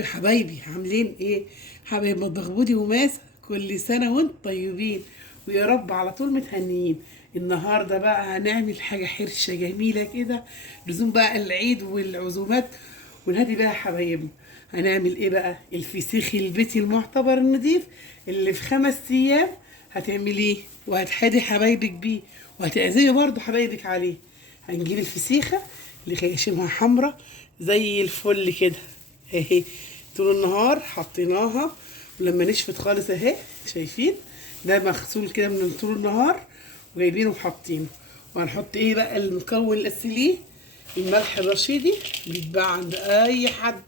يا حبايبي عاملين ايه؟ حبايب مطبخ بودي وماسة، كل سنة وانتم طيبين ويا رب على طول متهنيين. النهارده بقى هنعمل حاجة حرشة جميلة كده، لزوم بقى العيد والعزومات والهادي بقى يا حبايبنا. هنعمل ايه بقى؟ الفسيخ البيتي المعتبر النضيف اللي في 5 ايام هتعمليه وهتحدي حبايبك بيه وهتعزمي برضه حبايبك عليه. هنجيب الفسيخة اللي خياشيمها حمرا زي الفل كده اهي، طول النهار حطيناها ولما نشفت خالص اهي شايفين ده مغسول كده من طول النهار وجايبينه وحاطينه. وهنحط ايه بقى المكون الاساسي ليه؟ الملح الرشيدي بيتباع عند اي حد،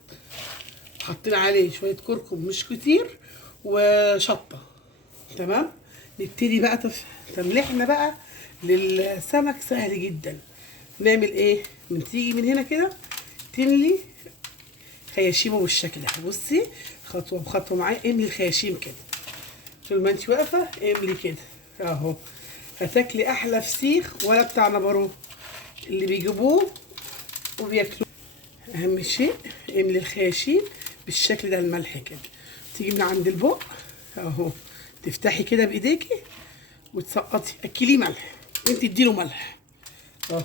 حاطين عليه شويه كركم مش كتير وشطه. تمام. نبتدي بقى تمليحنا بقى للسمك سهل جدا. نعمل ايه؟ تيجي من هنا كده تملي خياشيمه بالشكل ده. بصي خطوه بخطوه معايا، املي الخياشيم كده طول ما انت واقفه، املي كده اهو. هتاكلي احلى فسيخ ولا بتاع نبارو اللي بيجيبوه وبياكلوه. اهم شيء املي الخياشيم بالشكل ده، الملح كده تيجي من عند البق اهو، تفتحي كده بايديكي وتسقطي اكليه ملح، انت اديله ملح اهو،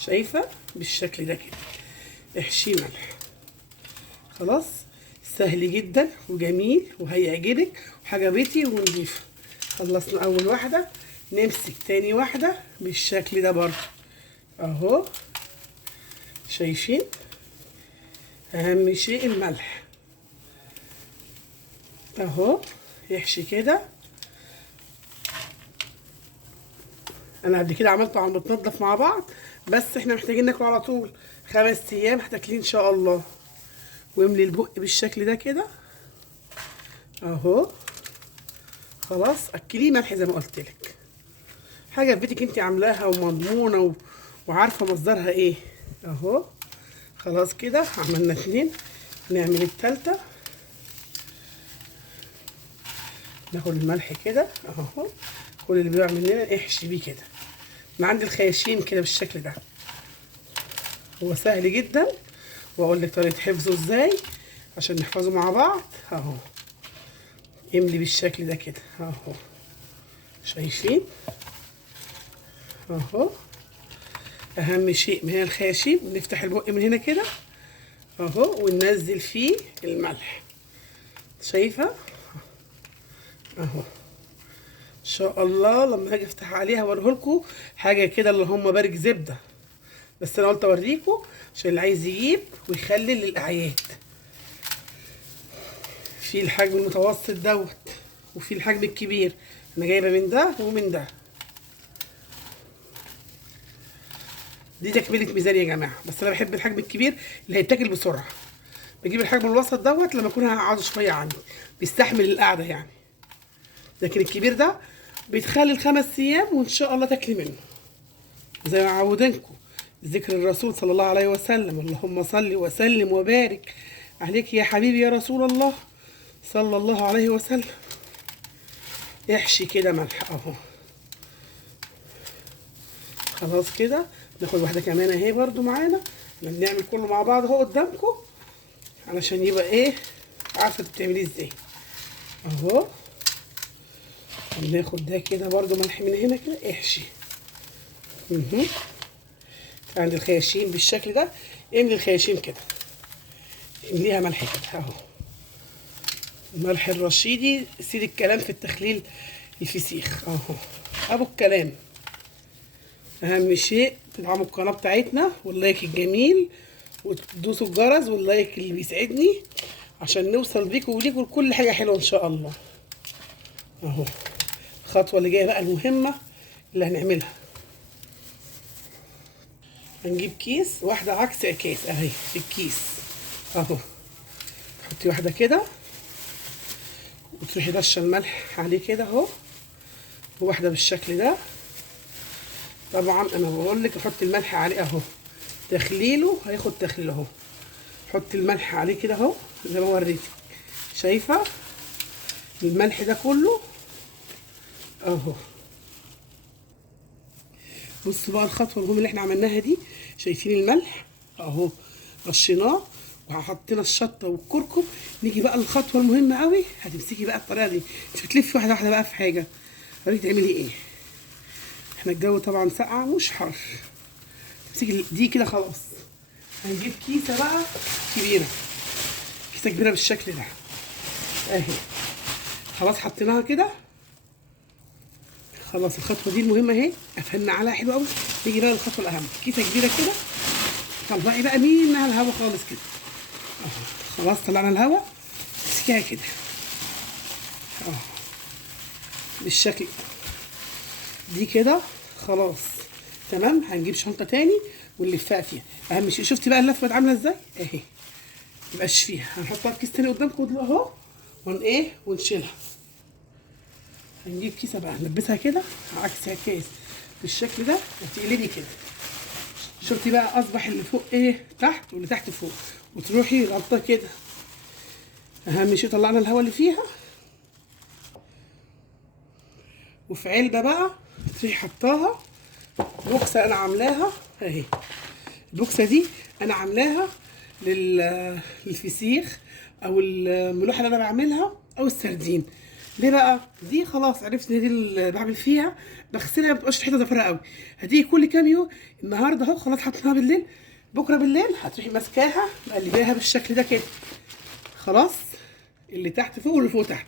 شايفه بالشكل ده كده، احشيه ملح. خلاص، سهل جدا وجميل وهيعجبك وحاجه بيتي ونضيفه. خلصنا اول واحده، نمسك تاني واحده بالشكل ده برضه اهو، شايفين؟ اهم شيء الملح اهو، يحشي كده. انا قبل كده عملته عم بتنضف مع بعض، بس احنا محتاجين ناكله على طول 5 ايام هتاكليه ان شاء الله. واملي البق بالشكل ده كده اهو. خلاص، اكليه ملح زي ما قلت لك، حاجه في بيتك انت عاملاها ومضمونه وعارفه مصدرها ايه اهو. خلاص كده عملنا 2، نعمل التالتة. ناخد الملح كده اهو، كل اللي بيقع مننا احشي بيه كده من عند الخياشيم كده بالشكل ده. هو سهل جدا واقول لك طريقه حفظه ازاي عشان نحفظه مع بعض اهو. املي بالشكل ده كده اهو، شايفين اهو. اهم شيء من هنا الخياشيم، نفتح البق من هنا كده اهو وننزل فيه الملح، شايفه اهو. ان شاء الله لما هاجي افتح عليها اوريهولكوا حاجه كده اللي هم بارك زبده، بس انا قلت اوريكوا عشان اللي عايز يجيب ويخلي للاعياد. في الحجم المتوسط دوت وفي الحجم الكبير، انا جايبه من ده ومن ده. دي تكمله ميزان يا جماعه، بس انا بحب الحجم الكبير اللي هيتاكل بسرعه. بجيب الحجم الوسط دوت لما اكون هقعد شويه عندي بيستحمل القعده يعني، لكن الكبير ده بيتخلي ال5 ايام وان شاء الله تاكلي منه زي ما عودنكم. ذكر الرسول صلى الله عليه وسلم، اللهم صل وسلم وبارك عليك يا حبيبي يا رسول الله صلى الله عليه وسلم. احشي كده ملح اهو. خلاص كده ناخد واحده كمان اهي برضو معانا، احنا بنعمل كله مع بعض اهو قدامكم علشان يبقى ايه، عارفه بتعمليه ازاي اهو. بناخد ده كده برضو ملح من هنا كده، احشي عند الخياشيم بالشكل ده. املي الخياشيم كده، امليها ملح كده اهو. الملح الرشيدي سيد الكلام في التخليل الفسيخ اهو، ابو الكلام. اهم شيء تدعموا القناه بتاعتنا واللايك الجميل وتدوسوا الجرس واللايك اللي بيسعدني عشان نوصل بيكم وليكم لكل حاجه حلوه ان شاء الله اهو. الخطوه اللي جايه بقى المهمه اللي هنعملها، هنجيب كيس واحده عكس اكياس اهي في الكيس اهو. حطي واحده كده وتروحي رشه الملح عليه كده اهو، وواحده بالشكل ده. طبعا انا بقول لك حطي الملح عليه اهو، تخليله هياخد تخليل اهو. حطي الملح عليه كده اهو زي ما وريتك، شايفه الملح ده كله اهو. بصوا بقى الخطوه المهمه اللي احنا عملناها دي، شايفين الملح اهو رشيناه وحطينا الشطه والكركم. نيجي بقى للخطوه المهمه قوي. هتمسكي بقى الطريقه دي، مش هتلفي واحده واحده بقى في حاجه. هتيجي تعملي ايه؟ احنا الجو طبعا ساقع مش حر. تمسكي دي كده خلاص. هنجيب كيسه بقى كبيره، كيسه كبيره بالشكل ده اهي. خلاص حطيناها كده. خلاص الخطوه دي المهمه اهي، قفلنا عليها حلو قوي. نيجي بقى للخطوه الاهم، كيسه كبيره كده طلعي بقى منها الهواء خالص كده اهو. خلاص طلعنا الهواء، امسكيها كده اهو بالشكل دي كده. خلاص تمام. هنجيب شنطه تاني ونلفها فيها. اهم شيء شفتي بقى اللفه عامله ازاي اهي، ميبقاش فيها. هنحطها في كيس تاني قدامكم اهو ونشيلها. هنجيب كيسه بقى نلبسها كده عكس الكيس بالشكل ده وتقلبي كده. شفتي بقى اصبح اللي فوق ايه تحت واللي تحت فوق، وتروحي غطاه كده. اهم شيء طلعنا الهواء اللي فيها. وفي علبه بقى تروحي حطاها. بوكسه انا عاملاها اهي. البوكسه دي انا عاملاها للفسيخ او الملوحه اللي انا بعملها او السردين. ليه بقى؟ دي خلاص عرفت ان دي اللي بعمل فيها، بغسلها ما بتبقاش ريحتها زفره قوي. هتيجي كل كام يوم. النهارده اهو خلاص حطيناها بالليل، بكره بالليل هتروحي ماسكاها مقلباها بالشكل ده كده. خلاص اللي تحت فوق واللي فوق تحت.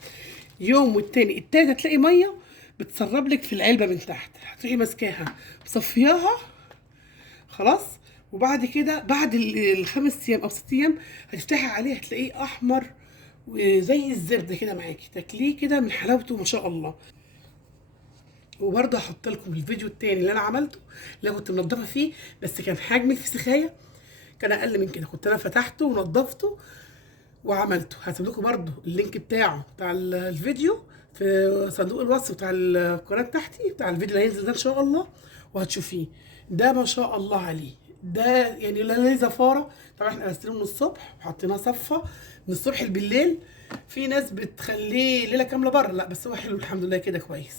يوم والتاني التالت هتلاقي ميه بتسرب لك في العلبه من تحت، هتروحي ماسكاها مصفياها. خلاص. وبعد كده بعد ال5 ايام او 6 ايام هتفتحي عليه هتلاقيه احمر وزي الزبده كده معاكي، تاكليه كده من حلاوته ما شاء الله. وبرضه هحط لكم الفيديو التاني اللي انا عملته اللي كنت منضفه فيه، بس كان حجم الفسيخايه كان اقل من كده. كنت انا فتحته ونضفته وعملته. هسيب لكم برضه اللينك بتاعه بتاع الفيديو في صندوق الوصف بتاع القناه بتاعتي، بتاع الفيديو اللي هينزل ده ان شاء الله، وهتشوفيه. ده ما شاء الله عليه، ده يعني لا ليه زفاره. طبعا احنا غسلينه من الصبح وحطيناه صفه من الصبح بالليل. في ناس بتخليه ليله كامله بره، لا بس هو حلو الحمد لله كده كويس.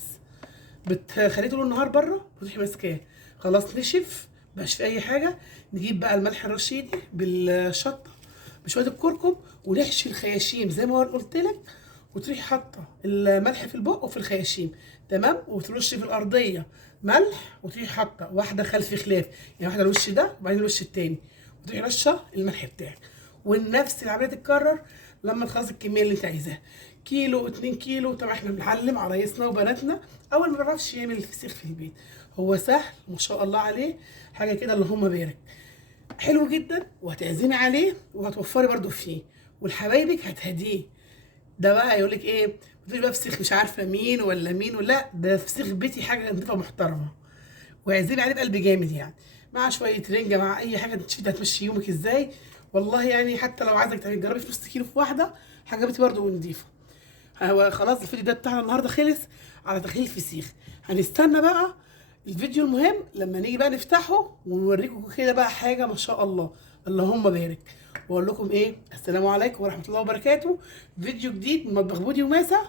بتخليه طول النهار بره وتروحي ماسكاه خلاص نشف مبقاش في اي حاجه. نجيب بقى الملح الرشيدي بالشطه بشويه الكركم ونحشي الخياشيم زي ما قلت لك، وتروحي حاطه الملح في البق وفي الخياشيم تمام. وترشي في الارضيه ملح، وتروحي حاطه واحده خلف خلاف، يعني واحده الوش ده وبعدين الوش التاني، وتروحي رشه الملح بتاعك. ونفس العمليه تتكرر لما تخلصي الكميه اللي انت عايزاها، كيلو 2 كيلو. طبعا احنا بنعلم عرايسنا وبناتنا اول ما بيعرفش يعمل الفسيخ في البيت. هو سهل ما شاء الله عليه، حاجه كده اللهم بارك، حلو جدا. وهتعزمي عليه وهتوفري برده فيه، ولحبايبك هتهديه. ده بقى يقول لك ايه، بتقولي بقى فسيخ مش عارفه مين ولا مين ولا، ده فسيخ بيتي حاجه نضيفه محترمه. واعزمي عليه بقلب جامد يعني، مع شويه رنجه مع اي حاجه تشوفي هتمشي يومك ازاي. والله يعني حتى لو عايزك تجربي في نص كيلو في واحده حاجه بيتي برده ونضيفه. هو خلاص الفيديو ده بتاعنا النهارده خلص على تخليل الفسيخ. هنستنى بقى الفيديو المهم لما نيجي بقى نفتحه ونوريكم كده بقى حاجه ما شاء الله اللهم بارك. واقول لكم ايه، السلام عليكم ورحمه الله وبركاته. فيديو جديد من مطبخ بودي وماسة.